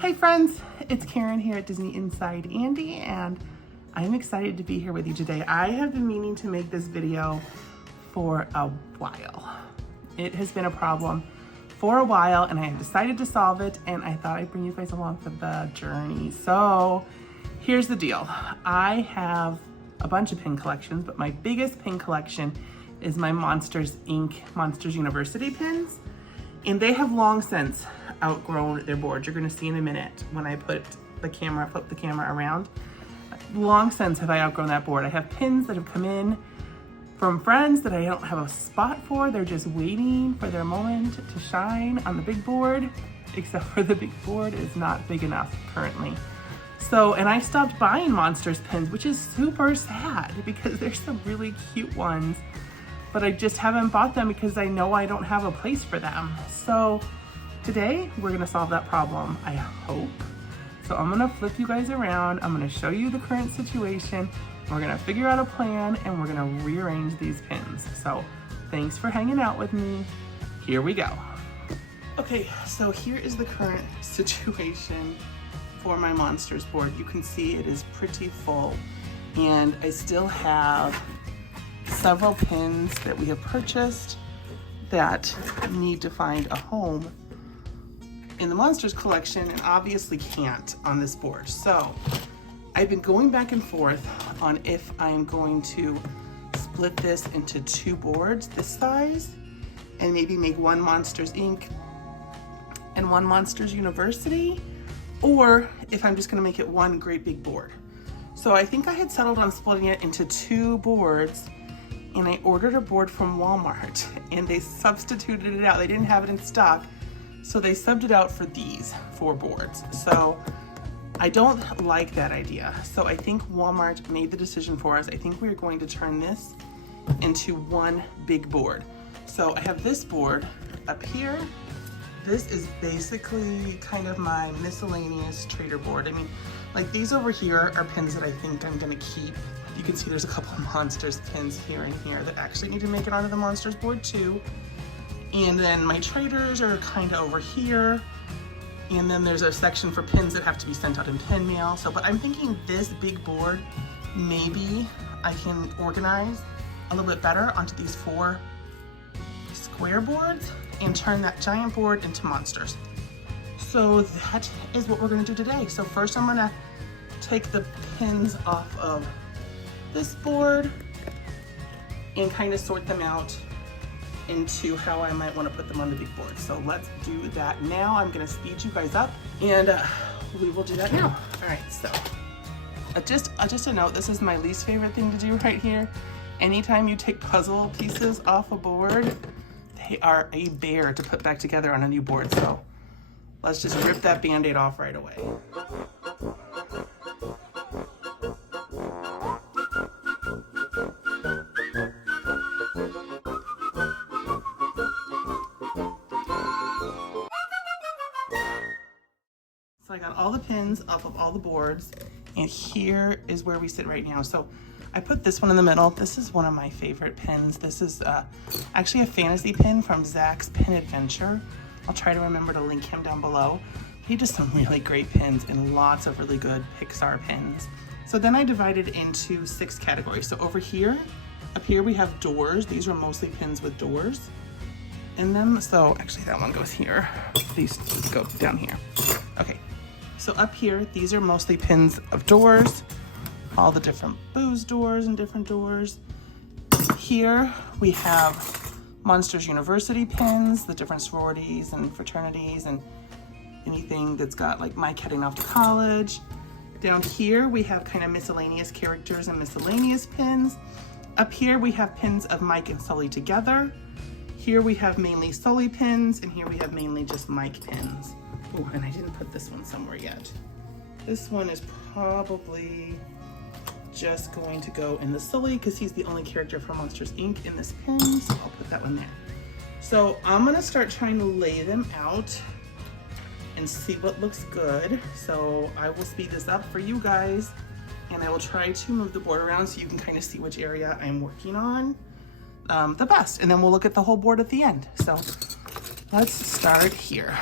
Hi friends, it's Karen here at Disney Inside Andy, and I'm excited to be here with you today. I have been meaning to make this video for a while. It has been a problem for a while and I have decided to solve it, and I thought I'd bring you guys along for the journey. So here's the deal. I have a bunch of pin collections, but my biggest pin collection is my Monsters Inc. Monsters University pins. And they have long since outgrown their boards. You're gonna see in a minute when I flip the camera around. Long since have I outgrown that board. I have pins that have come in from friends that I don't have a spot for. They're just waiting for their moment to shine on the big board, except for the big board is not big enough currently. So, and I stopped buying Monsters pins, which is super sad because there's some really cute ones, but I just haven't bought them because I know I don't have a place for them. So today we're gonna solve that problem, I hope. So I'm gonna flip you guys around. I'm gonna show you the current situation. We're gonna figure out a plan and we're gonna rearrange these pins. So thanks for hanging out with me. Here we go. Okay, so here is the current situation for my Monsters board. You can see it is pretty full, and I still have several pins that we have purchased that need to find a home in the Monsters collection and obviously can't on this board. So I've been going back and forth on if I'm going to split this into two boards this size and maybe make one Monsters Inc. and one Monsters University, or if I'm just gonna make it one great big board. So I think I had settled on splitting it into two boards, and I ordered a board from Walmart and they substituted it out. They didn't have it in stock, so they subbed it out for these 4 boards. So I don't like that idea. So I think Walmart made the decision for us. I think we're going to turn this into one big board. So I have this board up here. This is basically kind of my miscellaneous trader board. I mean, like these over here are pins that I think I'm gonna keep. You can see there's a couple of Monsters pins here and here that actually need to make it onto the Monsters board too. And then my traders are kind of over here. And then there's a section for pins that have to be sent out in pin mail. So, but I'm thinking this big board, maybe I can organize a little bit better onto these 4 square boards and turn that giant board into Monsters. So that is what we're gonna do today. So first I'm gonna take the pins off of this board and kind of sort them out into how I might want to put them on the big board. So let's do that now. I'm going to speed you guys up and we will do that now. All right, so just a note, this is my least favorite thing to do right here. Anytime you take puzzle pieces off a board, they are a bear to put back together on a new board. So let's just rip that Band-Aid off right away. So I got all the pins off of all the boards, and here is where we sit right now. So I put this one in the middle. This is one of my favorite pins. This is actually a fantasy pin from Zach's Pin Adventure. I'll try to remember to link him down below. He does some really great pins and lots of really good Pixar pins. So then I divided into 6 categories. So over here, up here we have doors. These are mostly pins with doors in them. So actually that one goes here. These go down here. Okay. So up here, these are mostly pins of doors, all the different booze doors and different doors. Here we have Monsters University pins, the different sororities and fraternities and anything that's got like Mike heading off to college. Down here we have kind of miscellaneous characters and miscellaneous pins. Up here we have pins of Mike and Sully together. Here we have mainly Sully pins, and here we have mainly just Mike pins. Oh, and I didn't put this one somewhere yet. This one is probably just going to go in the Sully because he's the only character from Monsters Inc. in this pin, so I'll put that one there. So I'm gonna start trying to lay them out and see what looks good. So I will speed this up for you guys, and I will try to move the board around so you can kind of see which area I'm working on the best, and then we'll look at the whole board at the end. So let's start here.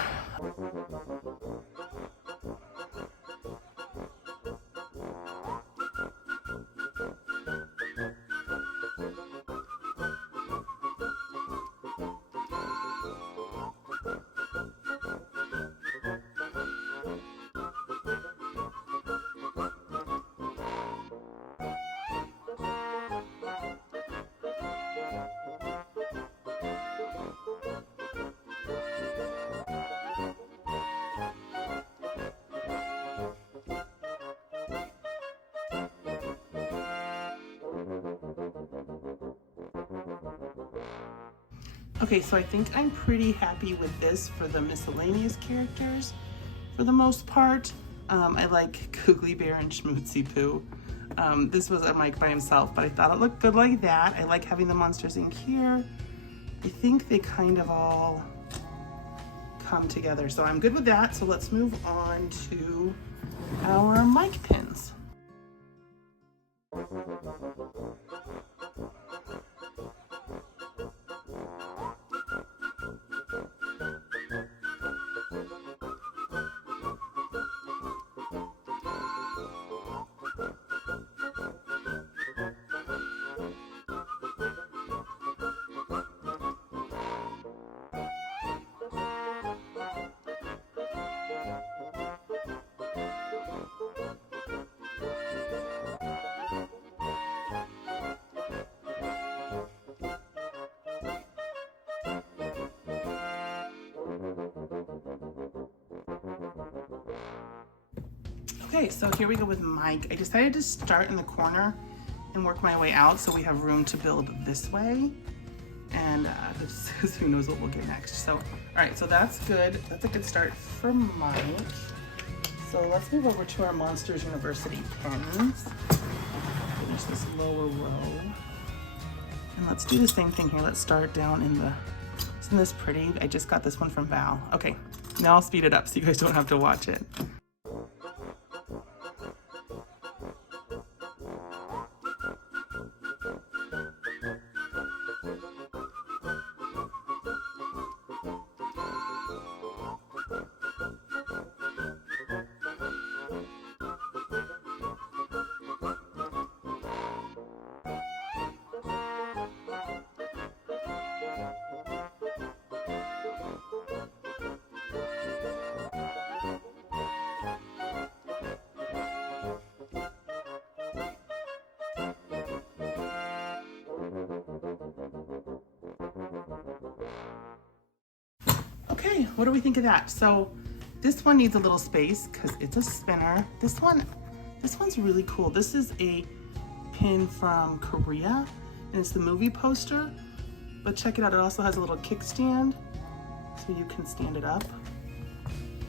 Okay, so I think I'm pretty happy with this for the miscellaneous characters for the most part. I like Googly Bear and Schmootsy Poo. This was a Mike by himself, but I thought it looked good like that. I like having the Monsters Inc. here. I think they kind of all come together, so I'm good with that. So let's move on to our Mike pins. Okay, so here we go with Mike. I decided to start in the corner and work my way out so we have room to build this way. And who knows what we'll get next. So, all right, so that's good. That's a good start for Mike. So let's move over to our Monsters University pens. Finish this lower row. And let's do the same thing here. Let's start down in the, isn't this pretty? I just got this one from Val. Okay, now I'll speed it up so you guys don't have to watch it. Okay, what do we think of that? So this one needs a little space because it's a spinner. This one's really cool. This is a pin from Korea and it's the movie poster, but check it out. It also has a little kickstand so you can stand it up.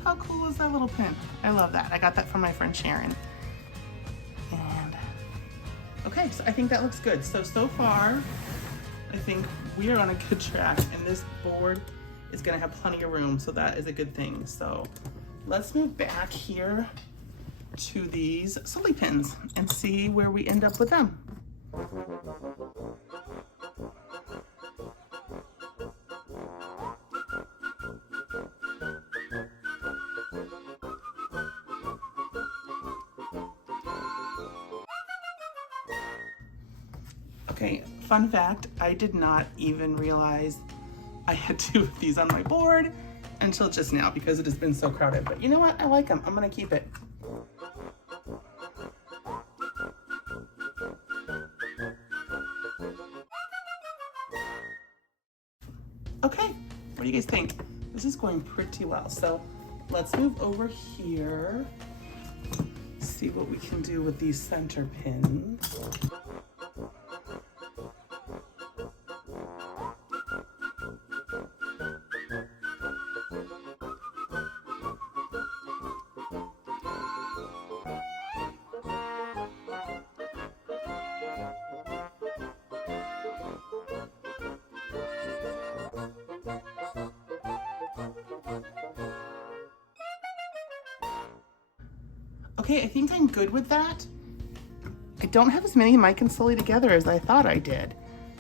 How cool is that little pin? I love that. I got that from my friend Sharon. And okay, so I think that looks good. So far, I think we are on a good track and this board is gonna have plenty of room, so that is a good thing. So let's move back here to these Sully pins and see where we end up with them. Okay, fun fact, I did not even realize I had 2 of these on my board until just now because it has been so crowded. But you know what? I like them. I'm gonna keep it. Okay, what do you guys think? This is going pretty well. So let's move over here, see what we can do with these center pins. Okay, I think I'm good with that. I don't have as many Mike and Sully together as I thought I did,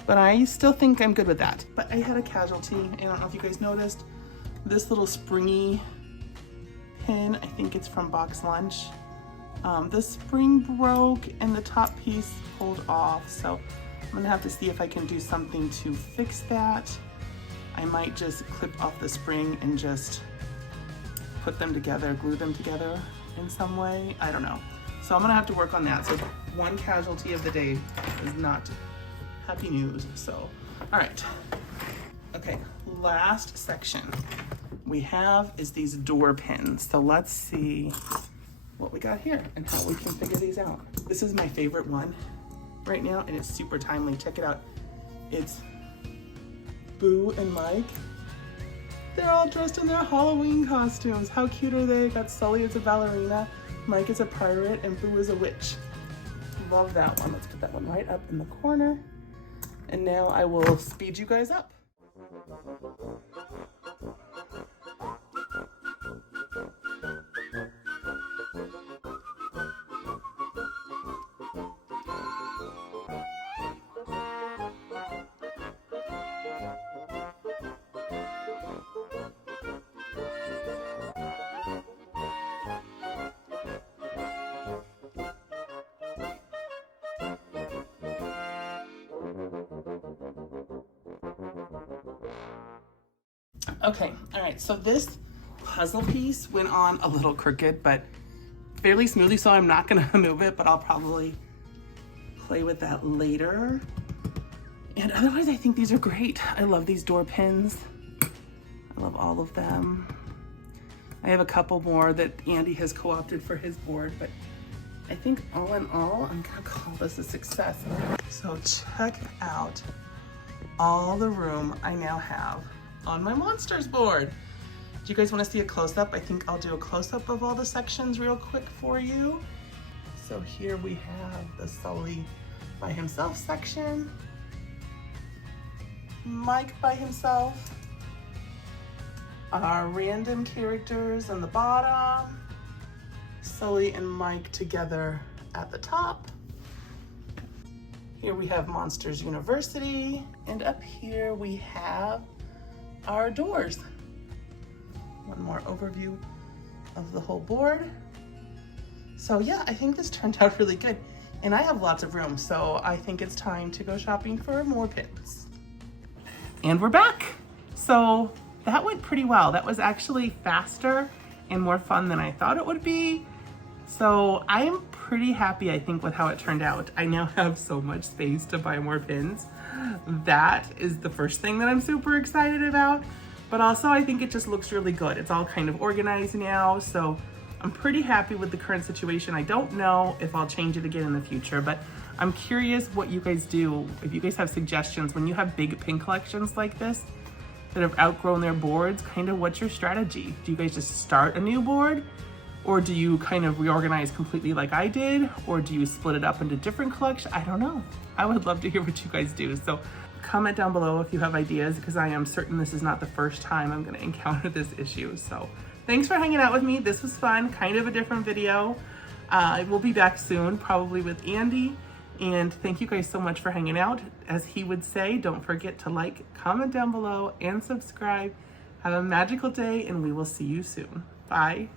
but I still think I'm good with that. But I had a casualty. I don't know if you guys noticed. This little springy pin, I think it's from Box Lunch. The spring broke and the top piece pulled off, so I'm gonna have to see if I can do something to fix that. I might just clip off the spring and just put them together, glue them together in some way. I don't know. So I'm gonna have to work on that. So one casualty of the day is not happy news. So, all right. Okay, last section we have is these door pins. So let's see what we got here and how we can figure these out. This is my favorite one right now and it's super timely. Check it out. It's Boo and Mike. They're all dressed in their Halloween costumes. How cute are they? Got Sully as a ballerina, Mike is a pirate, and Boo is a witch. Love that one. Let's put that one right up in the corner. And now I will speed you guys up. Okay, all right, so this puzzle piece went on a little crooked, but fairly smoothly, so I'm not gonna move it, but I'll probably play with that later. And otherwise, I think these are great. I love these door pins. I love all of them. I have a couple more that Andy has co-opted for his board, but I think all in all, I'm gonna call this a success. So check out all the room I now have on my monsters board. Do you guys want to see a close-up? I think I'll do a close-up of all the sections real quick for you. So here we have the Sully by himself section, Mike by himself, our random characters on the bottom, Sully and Mike together at the top. Here we have Monsters University, and up here we have our doors. One more overview of the whole board. So yeah, I think this turned out really good. And I have lots of room, so I think it's time to go shopping for more pins. And we're back. So that went pretty well. That was actually faster and more fun than I thought it would be. So I am pretty happy, I think, with how it turned out. I now have so much space to buy more pins. That is the first thing that I'm super excited about. But also I think it just looks really good. It's all kind of organized now. So I'm pretty happy with the current situation. I don't know if I'll change it again in the future, but I'm curious what you guys do. If you guys have suggestions, when you have big pin collections like this that have outgrown their boards, kind of what's your strategy? Do you guys just start a new board? Or do you kind of reorganize completely like I did? Or do you split it up into different collections? I don't know. I would love to hear what you guys do. So comment down below if you have ideas, because I am certain this is not the first time I'm gonna encounter this issue. So thanks for hanging out with me. This was fun, kind of a different video. I will be back soon, probably with Andy. And thank you guys so much for hanging out. As he would say, don't forget to like, comment down below, and subscribe. Have a magical day, and we will see you soon. Bye.